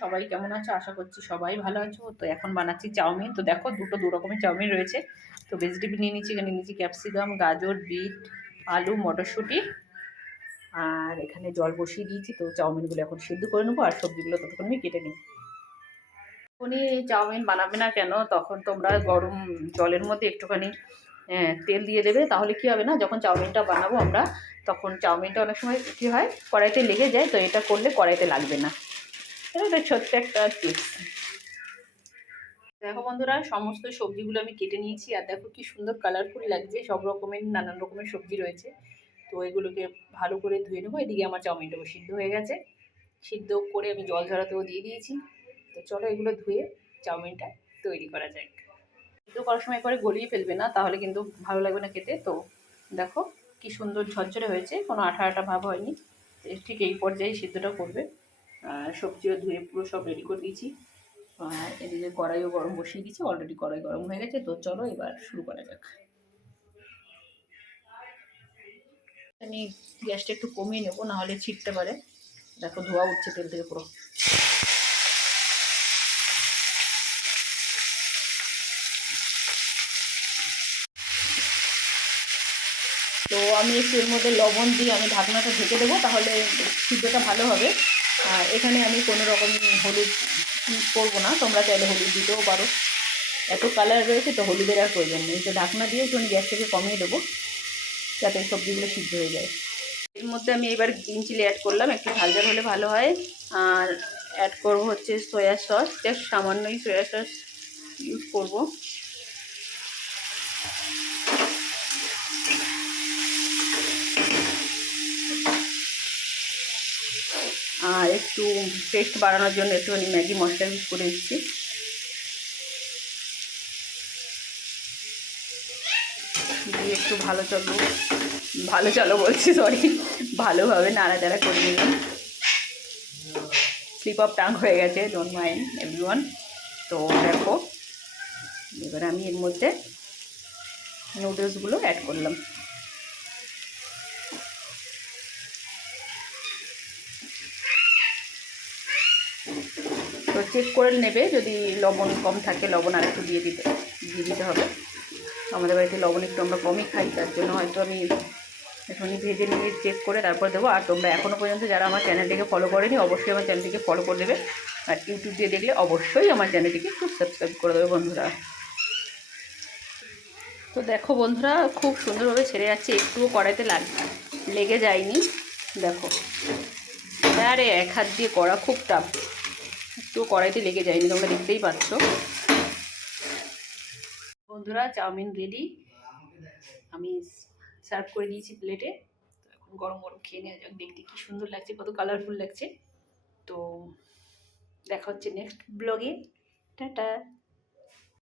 সবাই কেমন আছো? আশা করছি সবাই ভালো আছো। তো এখন বানাচ্ছি চাউমিন। তো দেখো দুটো দু রকমের চাউমিন রয়েছে। তো ভেজিটেবল নিয়ে নিচ্ছি এখানে নিচ্ছি ক্যাপসিকাম গাজর বিট আলু মটরশুঁটি। আর এখানে জল বসিয়ে দিয়েছি। তো চাউমিনগুলো এখন সিদ্ধ করে নেব আর সবজিগুলো ততক্ষণ আমি কেটে নিই। যখনই চাউমিন বানাবে না কেন তখন তোমরা গরম জলের মধ্যে একটুখানি আহ, তেল দিয়ে দেবে। তাহলে কি হবে না যখন চাউমিনটা বানাবো আমরা তখন চাউমিনটা অনেক সময় কী হয় কড়াইতে লেগে যায়। তো এটা করলে কড়াইতে লাগবে না। এটা ছোট্ট একটা টিপস দেখো বন্ধুরা, সমস্ত সবজিগুলো আমি কেটে নিয়েছি আর দেখো কি সুন্দর কালারফুল লাগছে, সব রকমের, নানান রকমের সবজি রয়েছে। তো এগুলোকে ভালো করে ধুয়ে নেব, এদিকে আমার চাউমিনটাও সিদ্ধ হয়ে গেছে। সিদ্ধ করে আমি জল ঝরাতেও দিয়ে দিয়েছি। তো চলো এগুলো ধুয়ে চাউমিনটা তৈরি করা যাক। সিদ্ধ করার সময় করে গলিয়ে ফেলবে না, তাহলে কিন্তু ভালো লাগবে না খেতে। তো দেখো কি সুন্দর ঝরঝরে হয়েছে, কোনো আঠা আঠা ভাব হয়নি। ঠিক এই পর্যায়ে সিদ্ধটা করবে। সবজিও ধুয়ে পুরো সব রেডি করে দিয়েছি। এদিকে কড়াইও গরম বসিয়ে দিয়েছি অলরেডি কড়াই গরম হয়ে গেছে, তো চলো এবার শুরু করা যাক। আমি গ্যাসটা একটু কমিয়ে নেব, নাহলে ছিটতে পারে। দেখো ধোয়া উঠছে তেল থেকে পুরো। তো আমি একটু এর মধ্যে লবণ দিয়ে আমি ঢাকনাটা ঢেকে দেবো, তাহলে সিদ্ধটা ভালো হবে। এখানে আমি কোনো রকম হলুদ করব না, তোমরা চাইলে হলুদ দিতেও পারো। এত কালার রয়েছে তো হলুদের আর প্রয়োজন নেই। তো ঢাকনা দিয়ে একটু গ্যাসটাকে কমিয়ে দেবো, যাতে সবজিগুলো সিদ্ধ হয়ে যায়। এর মধ্যে আমি এবার গ্রিন চিলি অ্যাড করলাম, একটু ঝাল হলে ভালো হয়। আর অ্যাড করব হচ্ছে সয়া সস জাস্ট সামান্যই সয়া সস ইউজ করব। আর একটু টেস্ট বাড়ানোর জন্য একটুখানি ম্যাগি মশলা ইউজ করে দিয়ে একটু ভালো চলো ভালো চলো বলছি সরি ভালোভাবে নাড়াচাড়া করে নিলাম। স্লিপ অফ টাং হয়ে গেছে ডোন্ট মাইন্ড এভরিওয়ান তো দেখো, এবার আমি এর মধ্যে নুডলসগুলো অ্যাড করলাম। তো চেক করে নেবে যদি লবণ কম থাকে, লবণ আর একটু দিয়ে দিতে দিয়ে দিতে হবে। আমাদের বাড়িতে লবণ একটু আমরা কমই খাই, তার জন্য হয়তো আমি একটুখানি ভেজে নিয়ে চেক করে তারপর দেবো। আর তোমরা এখনও পর্যন্ত যারা আমার চ্যানেলটিকে ফলো করেনি, অবশ্যই আমার চ্যানেলটিকে ফলো করে দেবে। আর ইউটিউব দিয়ে দেখলে অবশ্যই আমার চ্যানেলটিকে একটু সাবস্ক্রাইব করে দেবে বন্ধুরা। তো দেখো বন্ধুরা, খুব সুন্দরভাবে ছেড়ে যাচ্ছে, একটুও কড়াইতে লাগ, লেগে যায়নি। দেখো, আরে এক হাত দিয়ে করা খুব টাফ একটু কড়াইতে লেগে যায়নি, তোমরা দেখতেই পাচ্ছ। বন্ধুরা, চাউমিন রেডি আমি সার্ভ করে দিয়েছি প্লেটে তো এখন গরম গরম খেয়ে নেওয়া যাক, দেখতে কি সুন্দর লাগছে, কত কালারফুল লাগছে। তো দেখা হচ্ছে নেক্সট ব্লগে টাটা।